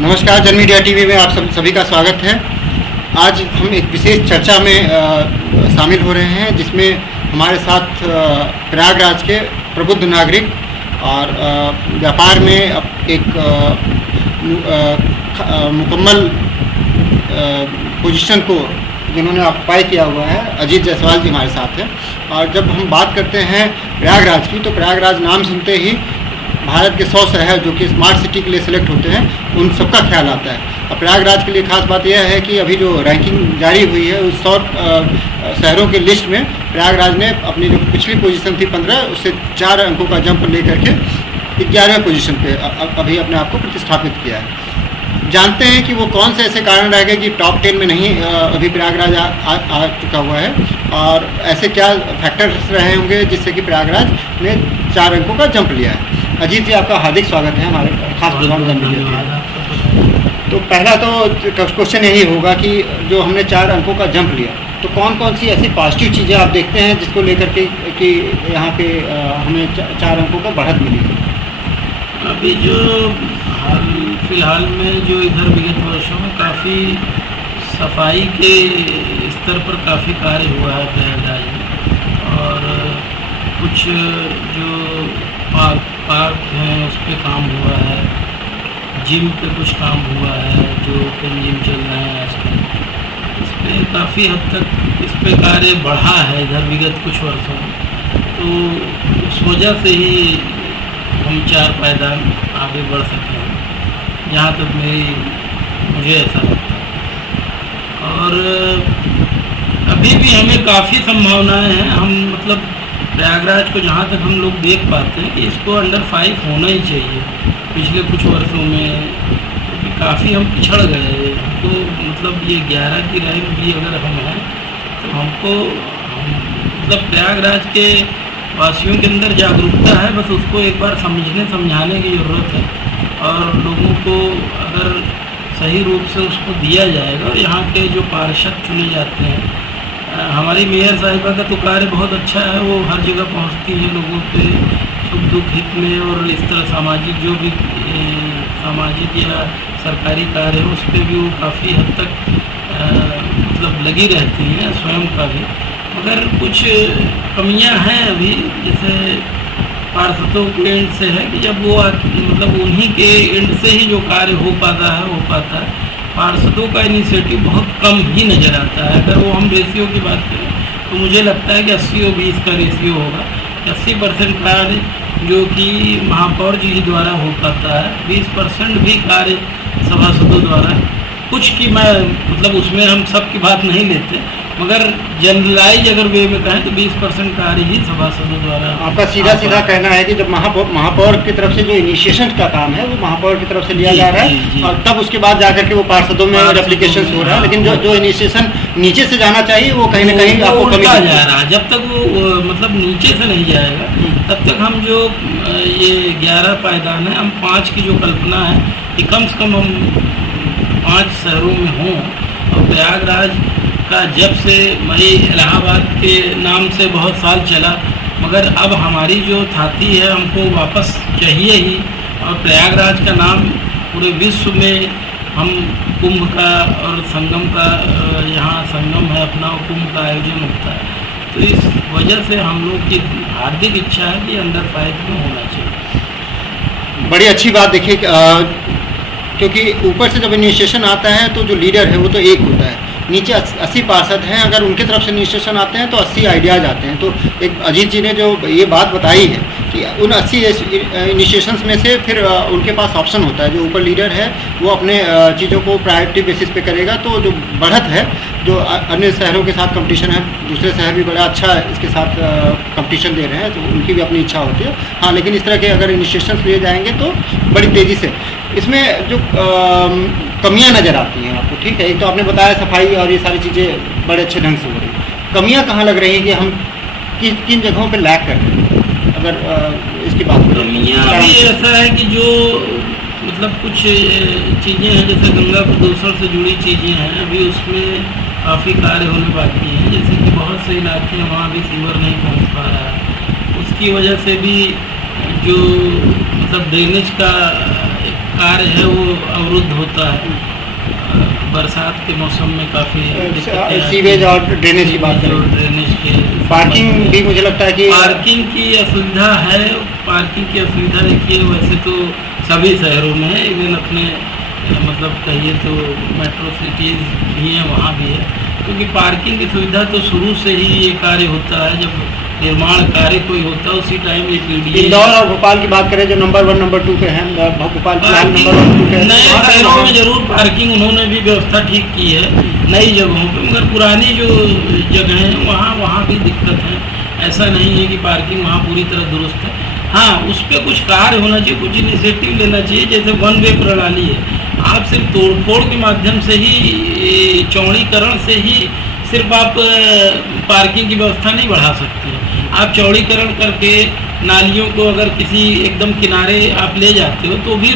नमस्कार, जन media TV में आप सभी का स्वागत है। आज हम एक विशेष चर्चा में शामिल हो रहे हैं, जिसमें हमारे साथ प्रयागराज के प्रबुद्ध नागरिक और व्यापार में एक मुकम्मल पोजीशन को जिन्होंने ऑक्युपाई किया हुआ है, अजीत जायसवाल जी हमारे साथ हैं। और जब हम बात करते हैं प्रयागराज की, तो प्रयागराज नाम सुनते ही भारत के 100 शहर जो कि स्मार्ट सिटी के लिए सिलेक्ट होते हैं, उन सबका ख्याल आता है। और प्रयागराज के लिए खास बात यह है कि अभी जो रैंकिंग जारी हुई है, उस 100 शहरों के लिस्ट में प्रयागराज ने अपनी जो पिछली पोजीशन थी 15, उससे 4 अंकों का जंप लेकर के 11वें पोजीशन पे अभी अपने आप को प्रतिष्ठापित किया है। जानते हैं कि वो कौन से ऐसे कारण रह गए कि टॉप 10 में नहीं अभी प्रयागराज आ चुका हुआ है, और ऐसे क्या फैक्टर्स रहे होंगे जिससे कि प्रयागराज ने 4 अंकों का जंप लिया है। अजीत जी, आपका हार्दिक स्वागत है हमारे खास प्रोग्राम में। तो पहला तो क्वेश्चन यही होगा कि जो हमने 4 अंकों का जंप लिया, तो कौन कौन सी ऐसी पॉजिटिव चीज़ें आप देखते हैं जिसको लेकर के कि यहाँ पे हमें 4 अंकों का बढ़त मिली है? अभी जो फिलहाल में जो इधर विगत वर्षों में काफ़ी सफाई के स्तर पर काफ़ी कार्य हुआ है प्रयागराज में, और कुछ जो पार्क हैं उस पर काम हुआ है, जिम पे कुछ काम हुआ है, जो ओपन जिम चल रहे हैं आजकल, इस पर काफ़ी हद तक इस पर कार्य बढ़ा है इधर विगत कुछ वर्षों में। तो उस वजह से ही हम 4 पायदान आगे बढ़ सके हैं, जहाँ तक मुझे ऐसा लगता है। और अभी भी हमें काफ़ी संभावनाएं हैं। हम मतलब प्रयागराज को जहाँ तक हम लोग देख पाते हैं कि इसको अंडर 5 होना ही चाहिए। पिछले कुछ वर्षों में काफ़ी हम पिछड़ गए, तो मतलब ये 11 की रैंक भी अगर हम हैं तो हमको मतलब प्रयागराज के वासियों के अंदर जागरूकता है, बस उसको एक बार समझाने की ज़रूरत है। और लोगों को अगर सही रूप से उसको दिया जाएगा, और यहाँ के जो पार्षद चुने जाते हैं, हमारी मेयर साहिबा का तो कार्य बहुत अच्छा है, वो हर जगह पहुँचती है लोगों के सुख दुख हित में, और इस तरह सामाजिक जो भी सामाजिक या सरकारी कार्य है उस पर भी वो काफ़ी हद तक मतलब लगी रहती हैं, स्वयं का भी। मगर कुछ कमियां हैं अभी, जैसे पार्षदों के एंड से है कि जब वो मतलब उन्हीं के एंड से ही जो कार्य हो पाता है। पार्षदों का इनिशिएटिव बहुत कम ही नज़र आता है। अगर वो हम रेशियो की बात करें तो मुझे लगता है कि 80 और 20 का रेशियो होगा। 80% कार्य जो कि महापौर जी द्वारा हो पाता है, 20% भी कार्य सभासदों द्वारा। कुछ की मैं मतलब उसमें हम सब की बात नहीं लेते, मगर जनरलाइज अगर वे में कहें तो 20% कार्य ही सभासदों द्वारा। आपका सीधा कहना है कि जब महापौर की तरफ से जो इनिशिएशन का काम है वो महापौर की तरफ से लिया जा रहा है, और तब उसके बाद जाकर के वो पार्षदों में एप्लीकेशन हो रहा है, लेकिन जो इनिशिएशन नीचे से जाना चाहिए वो कहीं ना कहीं आपको कमी जा रहा है। जब तक वो मतलब नीचे से नहीं जाएगा तब तक हम जो ये 11 पायदान है, हम 5 की जो कल्पना है कि कम से कम हम 5 शहरों में हों। और प्रयागराज का जब से मई इलाहाबाद के नाम से बहुत साल चला, मगर अब हमारी जो थाती है हमको वापस चाहिए ही। और प्रयागराज का नाम पूरे विश्व में हम कुंभ का और संगम का, यहाँ संगम है अपना, कुंभ का आयोजन होता है। तो इस वजह से हम लोग की हार्दिक इच्छा है कि अंडर 5 में होना चाहिए। बड़ी अच्छी बात देखिए, क्योंकि ऊपर से जब इनिशिएशन आता है तो जो लीडर है वो तो एक होता है, नीचे 80 पार्षद हैं, अगर उनके तरफ से इनिशिएशन आते हैं तो 80 आइडियाज़ आते हैं। तो एक अजीत जी ने जो ये बात बताई है कि उन 80 इनिशिएशंस में से फिर उनके पास ऑप्शन होता है, जो ऊपर लीडर है वो अपने चीज़ों को प्रायोरिटी बेसिस पे करेगा। तो जो बढ़त है, जो अन्य शहरों के साथ कंपटीशन है, दूसरे शहर भी बड़ा अच्छा इसके साथ कंपटीशन दे रहे हैं, तो उनकी भी अपनी इच्छा होती है। हाँ, लेकिन इस तरह के अगर इनिशिएशंस लिए जाएंगे तो बड़ी तेज़ी से इसमें जो कमियां नज़र आती हैं आपको, ठीक है, एक तो आपने बताया सफाई और ये सारी चीज़ें बड़े अच्छे ढंग से हो रही हैं। कमियां कहाँ लग रही हैं कि हम किन जगहों पे लैग कर रहे हैं, अगर इसकी बात करें? कमियां अभी ऐसा है कि जो मतलब कुछ चीज़ें हैं, जैसे गंगा प्रदूषण से जुड़ी चीज़ें हैं, अभी उसमें काफ़ी कार्य होने बाकी हैं। जैसे कि बहुत से इलाके हैं वहाँ भी सीवर नहीं पहुँच पा रहा है, उसकी वजह से भी जो मतलब ड्रेनेज का कार्य है वो अवरुद्ध होता है। बरसात के मौसम में काफ़ी सीवेज और ड्रेनेज की बात करें, ड्रेनेज के पार्किंग भी मुझे लगता है कि पार्किंग की असुविधा है। पार्किंग की असुविधा देखिए वैसे तो सभी शहरों में है, इवन अपने मतलब कहिए तो मेट्रो सिटीज़ भी हैं वहाँ भी है, क्योंकि पार्किंग की सुविधा तो शुरू से ही ये कार्य होता है। जब निर्माण कार्य कोई होता है उसी टाइम ये पीढ़ी इंदौर और भोपाल की बात करें जो नंबर 1 नंबर 2 पे हैं, भोपाल फिलहाल नंबर 1 2 पे नए शहरों में जरूर पार्किंग उन्होंने भी व्यवस्था ठीक की है नई जगहों पे, मगर पुरानी जो जगह हैं वहाँ भी दिक्कत है। ऐसा नहीं है कि पार्किंग वहाँ पूरी तरह दुरुस्त है। हाँ, उस पर कुछ कार्य होना चाहिए, कुछ इनिशिएटिव लेना चाहिए। जैसे वन वे प्रणाली है, आप सिर्फ तोड़फोड़ के माध्यम से ही, चौड़ीकरण से ही सिर्फ आप पार्किंग की व्यवस्था नहीं बढ़ा सकते। आप चौड़ीकरण करके नालियों को अगर किसी एकदम किनारे आप ले जाते हो तो भी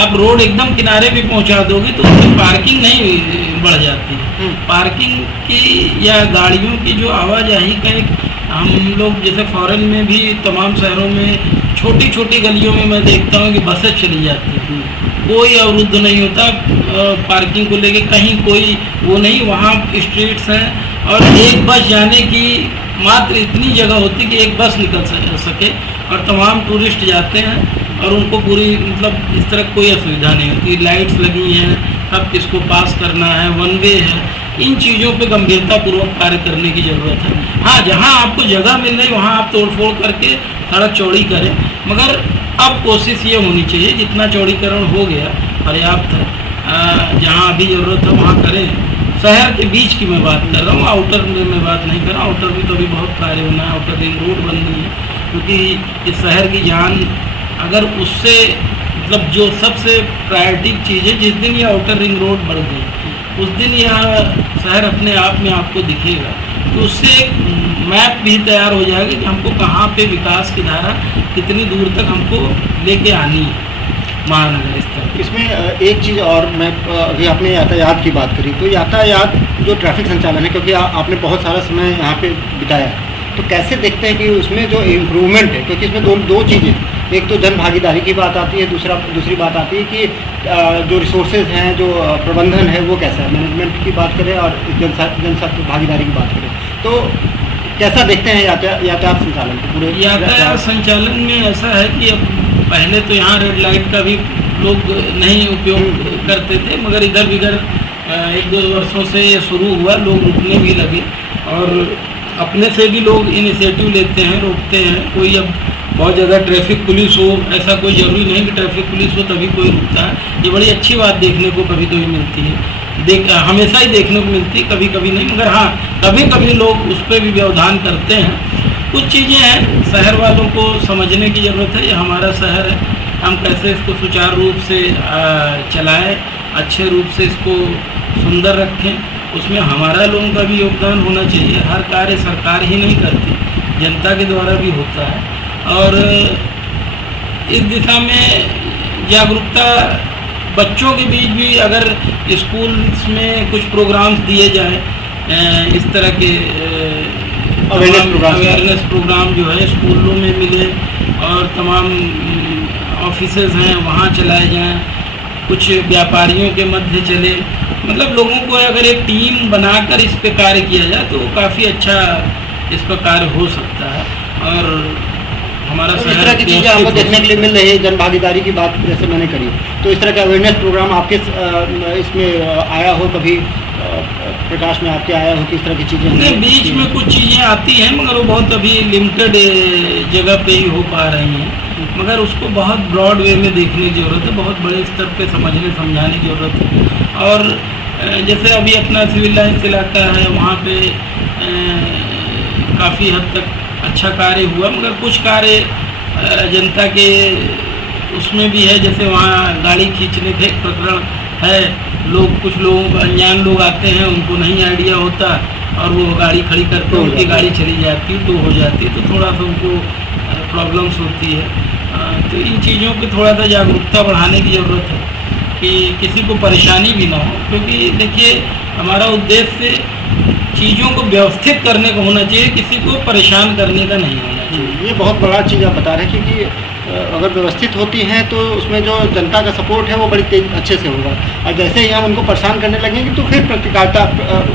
आप रोड एकदम किनारे भी पहुंचा दोगे तो उससे पार्किंग नहीं बढ़ जाती है। पार्किंग की या गाड़ियों की जो आवाजाही का एक, हम लोग जैसे फॉरेन में भी तमाम शहरों में छोटी छोटी गलियों में मैं देखता हूँ कि बसें चली जाती हैं, कोई अवरुद्ध नहीं होता पार्किंग को लेके, कहीं कोई वो नहीं। वहाँ स्ट्रीट्स हैं और एक बस जाने की मात्र इतनी जगह होती कि एक बस निकल सके और तमाम टूरिस्ट जाते हैं और उनको पूरी मतलब इस तरह कोई असुविधा नहीं होती। लाइट्स लगी हैं, अब किसको पास करना है, वन वे है, इन चीज़ों पे गंभीरतापूर्वक कार्य करने की ज़रूरत है। हाँ, जहाँ आपको जगह मिल रही वहाँ आप तोड़फोड़ करके सड़क चौड़ी करें, मगर अब कोशिश ये होनी चाहिए जितना चौड़ीकरण हो गया पर्याप्त है, जहाँ अभी ज़रूरत है वहाँ करें। शहर के बीच की मैं बात कर रहा हूँ, आउटर में बात नहीं कर रहा हूँ। आउटर में तो अभी बहुत कार्य होना है, आउटर रिंग रोड बननी है, क्योंकि इस शहर की जान अगर उससे मतलब जो सबसे प्रायोरिटी चीज़ है, जिस दिन ये आउटर रिंग रोड बढ़ गई उस दिन यह शहर अपने आप में आपको दिखेगा, तो उससे एक मैप भी तैयार हो जाएगा कि हमको कहाँ पे विकास की धारा कितनी दूर तक हमको लेके आनी है महानगर इस तरह। इसमें एक चीज़ और, मैं अभी आपने यातायात की बात करी, तो यातायात जो ट्रैफिक संचालन है, क्योंकि आपने बहुत सारा समय यहाँ पे बिताया है, तो कैसे देखते हैं कि उसमें जो इम्प्रूवमेंट है, क्योंकि इसमें दो चीज़ें, एक तो जन भागीदारी की बात आती है, दूसरी बात आती है कि जो रिसोर्सेज हैं, जो प्रबंधन है वो कैसा है, मैनेजमेंट की बात करें और जन भागीदारी की बात करें, तो कैसा देखते हैं यातायात संचालन को? पूरे यातायात संचालन में ऐसा है कि अब पहले तो यहाँ रेड लाइट का भी लोग नहीं उपयोग करते थे, मगर इधर बिधर 1-2 वर्षों से ये शुरू हुआ, लोग रुकने भी लगे और अपने से भी लोग इनिशिएटिव लेते हैं, रोकते हैं। कोई अब बहुत ज़्यादा ट्रैफिक पुलिस हो, ऐसा कोई ज़रूरी नहीं कि ट्रैफिक पुलिस हो तभी कोई रुकता है। ये बड़ी अच्छी बात देखने को कभी कभी मिलती है, हमेशा ही देखने को मिलती है, कभी कभी नहीं, मगर हाँ कभी कभी लोग उस पर भी व्यवधान करते हैं। कुछ चीज़ें हैं शहर वालों को समझने की ज़रूरत है, ये हमारा शहर है, हम कैसे इसको सुचारू रूप से चलाएं, अच्छे रूप से इसको सुंदर रखें, उसमें हमारा लोगों का भी योगदान होना चाहिए। हर कार्य सरकार ही नहीं करती, जनता के द्वारा भी होता है और इस दिशा में जागरूकता बच्चों के बीच भी अगर स्कूल्स में कुछ प्रोग्राम्स दिए जाएं, इस तरह के अवेयरनेस प्रोग्राम जो है स्कूलों में मिले और तमाम ऑफिसेज हैं वहाँ चलाए जाएं, कुछ व्यापारियों के मध्य चले, मतलब लोगों को अगर एक टीम बनाकर इस पे कार्य किया जाए तो काफ़ी अच्छा इस पर कार्य हो सकता है। और हमारा तो इस तरह की चीज़ें आपको देखने के लिए मिल रही है। जन भागीदारी की बात जैसे मैंने करी, तो इस तरह का अवेयरनेस प्रोग्राम आपके इसमें आया हो कभी, प्रकाश में आपके आया हो, किस तरह की चीज़ें? बीच में कुछ चीज़ें आती हैं मगर वो बहुत अभी लिमिटेड जगह पे ही हो पा रही हैं, मगर उसको बहुत ब्रॉड वे में देखने की ज़रूरत है, बहुत बड़े स्तर पे समझने समझाने की ज़रूरत है। और जैसे अभी अपना सिविल लाइन्स इलाका है, वहाँ पे काफ़ी हद तक अच्छा कार्य हुआ, मगर कुछ कार्य जनता के उसमें भी है, जैसे वहाँ गाड़ी खींचने का एक प्रकरण है, कुछ लोग अनजान लोग आते हैं, उनको नहीं आइडिया होता और वो गाड़ी खड़ी करते हैं, उनकी गाड़ी चली जाती है तो हो जाती है, तो थोड़ा सा उनको प्रॉब्लम्स होती है। तो इन चीज़ों पे थोड़ा सा जागरूकता बढ़ाने की ज़रूरत है कि किसी को परेशानी भी ना हो, क्योंकि देखिए हमारा उद्देश्य चीज़ों को व्यवस्थित करने का होना चाहिए, किसी को परेशान करने का नहीं होना चाहिए। ये बहुत बड़ा चीज़ आप बता रहे हैं, क्योंकि अगर व्यवस्थित होती हैं तो उसमें जो जनता का सपोर्ट है वो बड़ी तेज अच्छे से होगा। और जैसे ही हम उनको परेशान करने लगेंगे तो फिर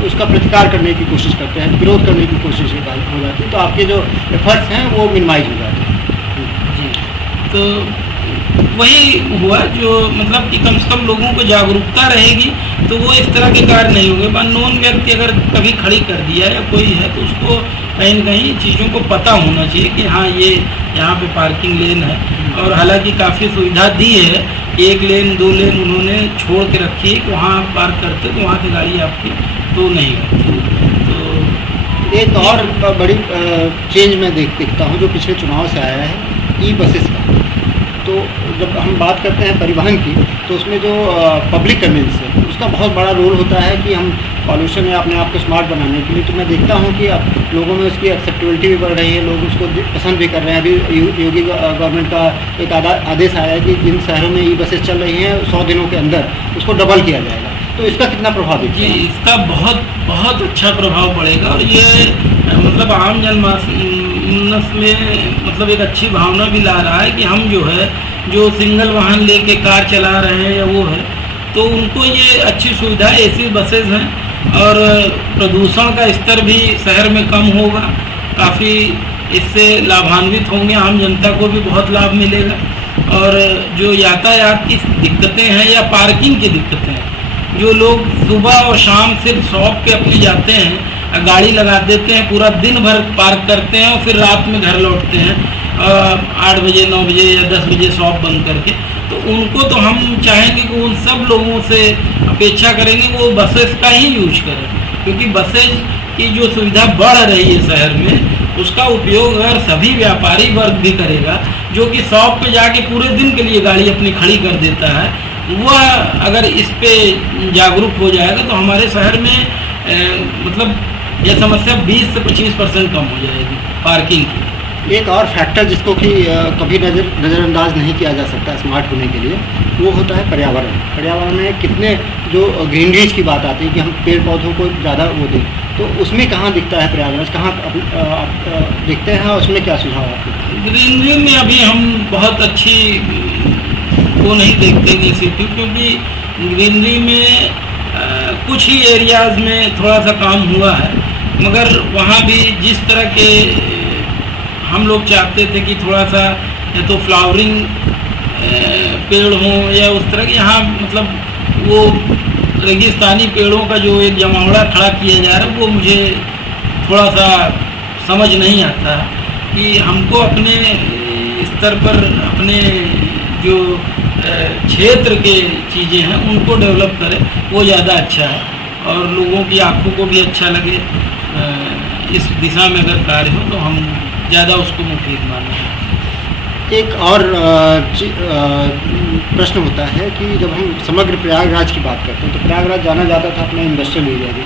उसका प्रतिकार करने की कोशिश करते हैं, विरोध करने की कोशिश हो जाती है, तो आपके जो एफर्ट्स हैं वो मिनिमाइज हो जाते हैं। जी, तो वही हुआ जो मतलब कि कम से कम लोगों को जागरूकता रहेगी तो वो इस तरह के कार्य नहीं होंगे। अननोन व्यक्ति अगर कभी खड़ी कर दिया या कोई है तो उसको कहीं न कहीं चीज़ों को पता होना चाहिए कि हाँ ये यहाँ पे पार्किंग लेन है। और हालांकि काफ़ी सुविधा दी है, 1 लेन 2 लेन उन्होंने छोड़ के रखी है कि वहाँ आप पार्क करते तो वहाँ की गाड़ी आपकी तो नहीं होती। तो एक और बड़ी चेंज मैं देखता हूँ जो पिछले चुनाव से आया है, ई बसेस का। तो जब हम बात करते हैं परिवहन की तो उसमें जो पब्लिक कन्वेंस है उसका बहुत बड़ा रोल होता है कि हम पॉल्यूशन या अपने आप को स्मार्ट बनाने के लिए। तो मैं देखता हूँ कि अब लोगों में उसकी एक्सेप्टेबिलिटी भी बढ़ रही है, लोग उसको पसंद भी कर रहे हैं। अभी योगी गवर्नमेंट का एक आदेश आया है कि जिन शहरों में ई बसेस चल रही हैं 100 दिनों के अंदर उसको डबल किया जाएगा। तो इसका कितना प्रभाव है? जी, इसका बहुत बहुत अच्छा प्रभाव पड़ेगा और ये मतलब आम जनमानस में मतलब एक अच्छी भावना भी ला रहा है कि हम जो सिंगल वाहन लेके कार चला रहे हैं या वो है तो उनको ये अच्छी सुविधा है। एसी बसेज हैं और प्रदूषण का स्तर भी शहर में कम होगा, काफ़ी इससे लाभान्वित होंगे, आम जनता को भी बहुत लाभ मिलेगा। और जो यातायात की दिक्कतें हैं या पार्किंग की दिक्कतें हैं, जो लोग सुबह और शाम सिर्फ शॉप पे अपने जाते हैं, गाड़ी लगा देते हैं, पूरा दिन भर पार्क करते हैं और फिर रात में घर लौटते हैं 8 बजे 9 बजे या 10 बजे शॉप बंद करके, तो उनको तो हम चाहेंगे कि उन सब लोगों से अपेक्षा करेंगे वो बसेस का ही यूज करें, क्योंकि बसेज की जो सुविधा बढ़ रही है शहर में उसका उपयोग अगर सभी व्यापारी वर्ग भी करेगा जो कि शॉप पे जाके पूरे दिन के लिए गाड़ी अपनी खड़ी कर देता है, वह अगर इस पे जागरूक हो जाएगा तो हमारे शहर में मतलब यह समस्या 20 से 25% कम हो जाएगी पार्किंग की। एक और फैक्टर जिसको कि कभी नज़रअंदाज नहीं किया जा सकता स्मार्ट होने के लिए, वो होता है पर्यावरण। पर्यावरण में कितने जो ग्रीनरीज की बात आती है कि हम पेड़ पौधों को ज़्यादा वो दें, तो उसमें कहाँ दिखता है पर्यावरण, कहाँ आप देखते हैं और उसमें क्या सुझाव आपके? ग्रीनरी में अभी हम बहुत अच्छी वो नहीं देखते इनिशिएटिव, क्योंकि ग्रीनरी में कुछ ही एरियाज़ में थोड़ा सा काम हुआ है, मगर वहाँ भी जिस तरह के हम लोग चाहते थे कि थोड़ा सा या तो फ्लावरिंग पेड़ हों या उस तरह के, यहाँ मतलब वो रेगिस्तानी पेड़ों का जो एक जमावड़ा खड़ा किया जा रहा है वो मुझे थोड़ा सा समझ नहीं आता कि हमको अपने स्तर पर अपने जो क्षेत्र के चीज़ें हैं उनको डेवलप करें, वो ज़्यादा अच्छा है और लोगों की आंखों को भी अच्छा लगे। इस दिशा में अगर कार्य हो तो हम ज़्यादा उसको मुफीद मानें। एक और प्रश्न होता है कि जब हम समग्र प्रयागराज की बात करते हैं तो प्रयागराज जाना जाता था अपने इंडस्ट्रियल एरिया के,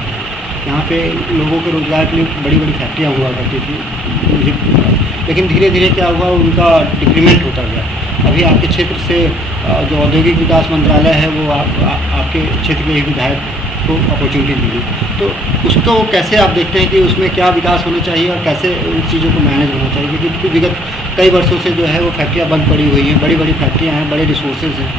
यहाँ पे लोगों के रोज़गार के लिए बड़ी बड़ी फैक्ट्रियाँ हुआ करती थी, लेकिन धीरे धीरे क्या हुआ उनका डिक्रीमेंट होता गया। अभी आपके क्षेत्र से जो औद्योगिक विकास मंत्रालय है वो आपके क्षेत्र के एक विधायक को अपॉर्चुनिटी मिली, तो उसको कैसे आप देखते हैं कि उसमें क्या विकास होना चाहिए और कैसे उन चीज़ों को मैनेज होना चाहिए? क्योंकि विगत कई वर्षों से जो है वो फैक्ट्रियाँ बंद पड़ी हुई हैं, बड़ी बड़ी फैक्ट्रियाँ हैं, बड़े रिसोर्सेज हैं,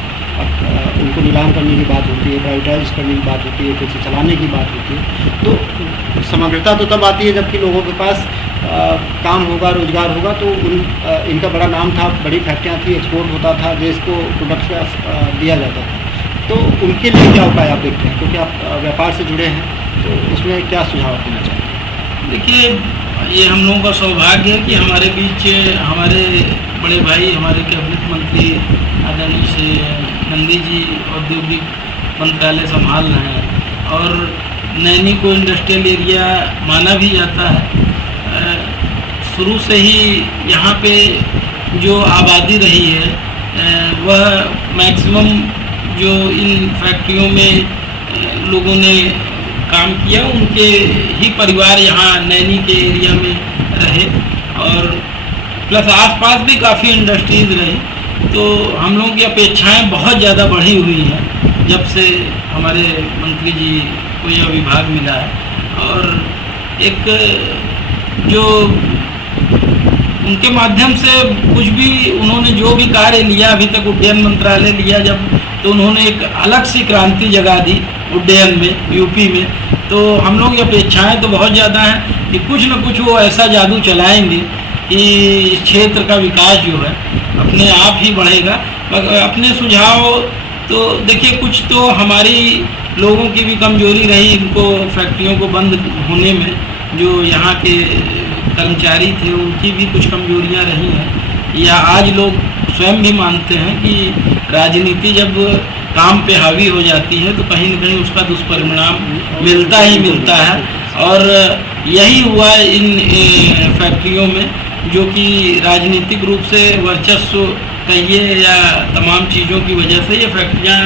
अब उनको नीलाम करने की बात होती है, प्राइवेटाइज करने की बात होती है, फिर से चलाने की बात होती है। तो समग्रता तो तब आती है जबकि लोगों के पास काम होगा, रोज़गार होगा, तो इनका बड़ा नाम था, बड़ी फैक्ट्रियाँ थी, एक्सपोर्ट होता था, देश को प्रोडक्ट्स दिया जाता था। तो उनके लिए क्या उपाय आप देखते हैं, क्योंकि आप व्यापार से जुड़े हैं, तो उसमें क्या सुझाव देना चाहिए? देखिए, ये हम लोगों का सौभाग्य है कि हमारे बीच हमारे बड़े भाई, हमारे कैबिनेट मंत्री आदरणीय श्री नंदी जी औद्योगिक मंत्रालय संभाल रहे हैं और नैनी को इंडस्ट्रियल एरिया माना भी जाता है। शुरू से ही यहाँ पे जो आबादी रही है वह मैक्सिमम जो इन फैक्ट्रियों में लोगों ने काम किया उनके ही परिवार यहाँ नैनी के एरिया में रहे और प्लस आसपास भी काफ़ी इंडस्ट्रीज़ रही, तो हम लोगों की अपेक्षाएं बहुत ज़्यादा बढ़ी हुई हैं जब से हमारे मंत्री जी को यह विभाग मिला है। और एक जो उनके माध्यम से कुछ भी उन्होंने जो भी कार्य लिया, अभी तक उड्डयन मंत्रालय लिया जब, तो उन्होंने एक अलग सी क्रांति जगा दी उड्डयन में, यूपी में। तो हम लोग की अपेक्षाएँ तो बहुत ज़्यादा हैं कि कुछ न कुछ वो ऐसा जादू चलाएंगे कि इस क्षेत्र का विकास जो है अपने आप ही बढ़ेगा। अपने सुझाव तो देखिए, कुछ तो हमारी लोगों की भी कमजोरी रही, इनको फैक्ट्रियों को बंद होने में जो यहाँ के कर्मचारी थे उनकी भी कुछ कमजोरियाँ रही हैं, या आज लोग स्वयं भी मानते हैं कि राजनीति जब काम पे हावी हो जाती है तो कहीं न कहीं उसका दुष्परिणाम मिलता ही मिलता है। और यही हुआ इन फैक्ट्रियों में, जो कि राजनीतिक रूप से वर्चस्व कहिए या तमाम चीज़ों की वजह से ये फैक्ट्रियाँ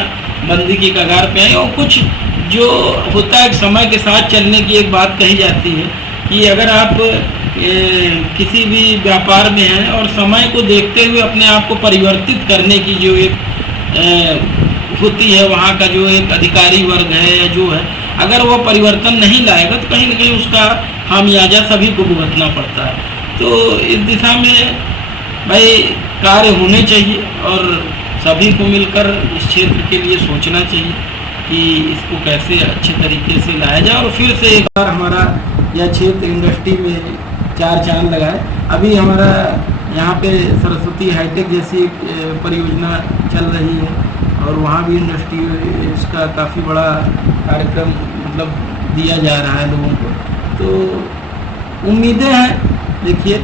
बंदी की कगार पे आई। और कुछ जो होता है समय के साथ चलने की एक बात कही जाती है कि अगर आप किसी भी व्यापार में हैं और समय को देखते हुए अपने आप को परिवर्तित करने की जो एक होती है, वहाँ का जो एक अधिकारी वर्ग है या जो है, अगर वह परिवर्तन नहीं लाएगा तो कहीं न कहीं उसका खामियाजा सभी को भुगतना पड़ता है। तो इस दिशा में भाई कार्य होने चाहिए और सभी को मिलकर इस क्षेत्र के लिए सोचना चाहिए कि इसको कैसे अच्छे तरीके से लाया जाए और फिर से एक बार हमारा यह क्षेत्र इंडस्ट्री में चार चांद लगाए। अभी हमारा यहाँ पे सरस्वती हाईटेक जैसी एक परियोजना चल रही है और वहाँ भी इंडस्ट्री इसका काफ़ी बड़ा कार्यक्रम मतलब दिया जा रहा है लोगों को। तो उम्मीदें हैं, देखिए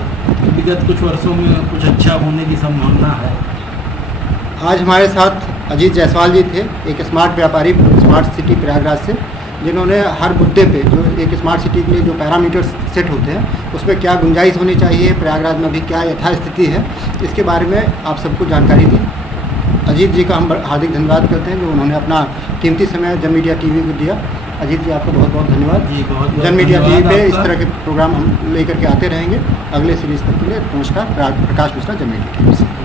विगत कुछ वर्षों में कुछ अच्छा होने की संभावना है। आज हमारे साथ अजीत जायसवाल जी थे, एक स्मार्ट व्यापारी स्मार्ट सिटी प्रयागराज से, जिन्होंने हर मुद्दे पे जो एक स्मार्ट सिटी के लिए जो पैरामीटर्स सेट होते हैं उसमें क्या गुंजाइश होनी चाहिए, प्रयागराज में अभी क्या यथास्थिति है, इसके बारे में आप सबको जानकारी दी। अजीत जी का हम हार्दिक धन्यवाद करते हैं जो उन्होंने अपना कीमती समय जन मीडिया टीवी को दिया। अजीत जी आपका बहुत बहुत धन्यवाद। जी बहुत जन मीडिया टीवी पे इस तरह के प्रोग्राम हम लेकर के आते रहेंगे। अगले सीरीज तक के लिए नमस्कार। प्रकाश मिश्रा, जन मीडिया टीवी से।